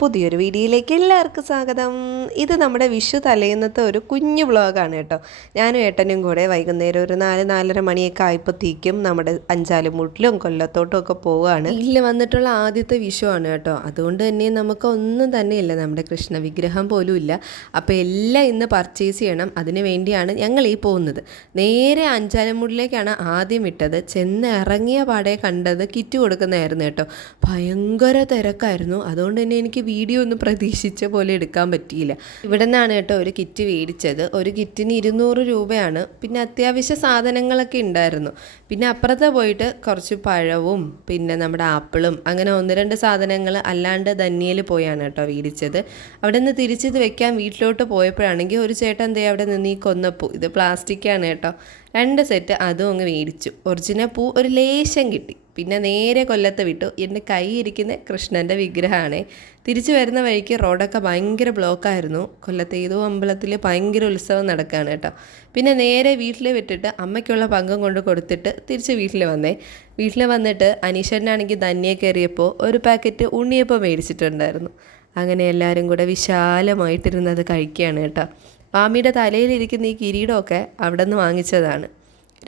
പുതിയൊരു വീഡിയോയിലേക്ക് എല്ലാവർക്കും സ്വാഗതം. ഇത് നമ്മുടെ വിഷു തലേന്നത്തെ ഒരു കുഞ്ഞു വ്ളോഗാണ് കേട്ടോ. ഞാനും ഏട്ടനും കൂടെ വൈകുന്നേരം ഒരു 4-4:30 മണിയൊക്കെ ആയപ്പോഴത്തേക്കും നമ്മുടെ അഞ്ചാലുമൂട്ടിലും കൊല്ലത്തോട്ടും ഒക്കെ പോവുകയാണ്. വീട്ടിൽ വന്നിട്ടുള്ള ആദ്യത്തെ വിഷുവാണ് കേട്ടോ. അതുകൊണ്ട് തന്നെ നമുക്ക് ഒന്നും തന്നെ ഇല്ല, നമ്മുടെ കൃഷ്ണ വിഗ്രഹം പോലും ഇല്ല. അപ്പോൾ എല്ലാം ഇന്ന് പർച്ചേസ് ചെയ്യണം. അതിന് വേണ്ടിയാണ് ഞങ്ങൾ ഈ പോകുന്നത്. നേരെ അഞ്ചാലുമൂട്ടിലേക്കാണ് ആദ്യം വിട്ടത്. ചെന്ന് ഇറങ്ങിയ പാടെ കണ്ടത് കിറ്റ് കൊടുക്കുന്നതായിരുന്നു കേട്ടോ. ഭയങ്കര തിരക്കായിരുന്നു. അതുകൊണ്ട് തന്നെ എനിക്ക് വീഡിയോ ഒന്നും പ്രതീക്ഷിച്ച പോലെ എടുക്കാൻ പറ്റിയില്ല. ഇവിടെ നിന്നാണ് കേട്ടോ ഒരു കിറ്റ് മേടിച്ചത്. ഒരു കിറ്റിന് 200 രൂപയാണ്. പിന്നെ അത്യാവശ്യ സാധനങ്ങളൊക്കെ ഉണ്ടായിരുന്നു. പിന്നെ അപ്പുറത്ത് പോയിട്ട് കുറച്ച് പഴവും പിന്നെ നമ്മുടെ ആപ്പിളും അങ്ങനെ 1-2 സാധനങ്ങൾ അല്ലാണ്ട് ധന്യയിൽ പോയാണ് കേട്ടോ മേടിച്ചത്. അവിടെ നിന്ന് തിരിച്ചിത് വെക്കാൻ വീട്ടിലോട്ട് പോയപ്പോഴാണെങ്കിൽ ഒരു ചേട്ടൻ എന്തേ അവിടെ നിന്ന് ഈ കൊന്നപ്പൂ, ഇത് പ്ലാസ്റ്റിക്കാണ് കേട്ടോ, 2 സെറ്റ് അതും അങ്ങ് മേടിച്ചു. ഒറിജിനൽ പൂ ഒരു ലേശം കിട്ടി. പിന്നെ നേരെ കൊല്ലത്ത് വിട്ടു. എൻ്റെ കൈ ഇരിക്കുന്ന കൃഷ്ണൻ്റെ വിഗ്രഹമാണ്. തിരിച്ചു വരുന്ന വഴിക്ക് റോഡൊക്കെ ഭയങ്കര ബ്ലോക്കായിരുന്നു. കൊല്ലത്ത് ഏതോ അമ്പലത്തിൽ ഭയങ്കര ഉത്സവം നടക്കുകയാണ് കേട്ടോ. പിന്നെ നേരെ വീട്ടിൽ വിട്ടിട്ട് അമ്മയ്ക്കുള്ള പങ്കം കൊണ്ട് കൊടുത്തിട്ട് തിരിച്ച് വീട്ടിൽ വന്നേ. വീട്ടിൽ വന്നിട്ട് അനീഷനാണെങ്കിൽ ധന്യ കയറിയപ്പോൾ ഒരു പാക്കറ്റ് ഉണ്ണിയപ്പം മേടിച്ചിട്ടുണ്ടായിരുന്നു. അങ്ങനെ എല്ലാവരും കൂടെ വിശാലമായിട്ടിരുന്നത് കഴിക്കുകയാണ് കേട്ടോ. മാമിയുടെ തലയിലിരിക്കുന്ന ഈ കിരീടമൊക്കെ അവിടെ നിന്ന് വാങ്ങിച്ചതാണ്.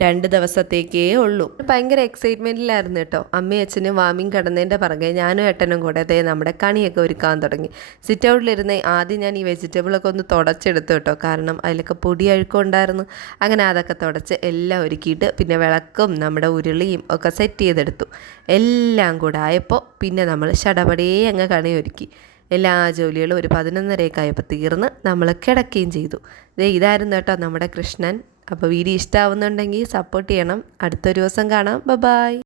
2 ദിവസത്തേക്കേ ഉള്ളൂ. ഭയങ്കര എക്സൈറ്റ്മെൻറ്റിലായിരുന്നു കേട്ടോ. അമ്മയും അച്ഛനും വാമിയും കിടന്നതിൻ്റെ പുറകെ ഞാനും ഏട്ടനും കൂടെ അതേ നമ്മുടെ കണിയൊക്കെ ഒരുക്കാൻ തുടങ്ങി. സിറ്റ് ഔട്ടിലിരുന്ന് ആദ്യം ഞാൻ ഈ വെജിറ്റബിളൊക്കെ ഒന്ന് തുടച്ചെടുത്തു കേട്ടോ. കാരണം അതിലൊക്കെ പൊടി അഴുക്കുണ്ടായിരുന്നു. അങ്ങനെ അതൊക്കെ തുടച്ച് എല്ലാം ഒരുക്കിയിട്ട് പിന്നെ വിളക്കും നമ്മുടെ ഉരുളിയും ഒക്കെ സെറ്റ് ചെയ്തെടുത്തു. എല്ലാം കൂടെ ആയപ്പോൾ പിന്നെ നമ്മൾ ശടപടേ അങ്ങ് കണി ഒരുക്കി. എല്ലാ ജോലികളും ഒരു 11:30 ആയപ്പോൾ തീർന്ന് നമ്മൾ കിടക്കുകയും ചെയ്തു. ഇതായിരുന്നു കേട്ടോ നമ്മുടെ കൃഷ്ണൻ. അപ്പോൾ വീഡിയോ ഇഷ്ടമാവുന്നുണ്ടെങ്കിൽ സപ്പോർട്ട് ചെയ്യണം. അടുത്തൊരു ദിവസം കാണാം. ബൈ.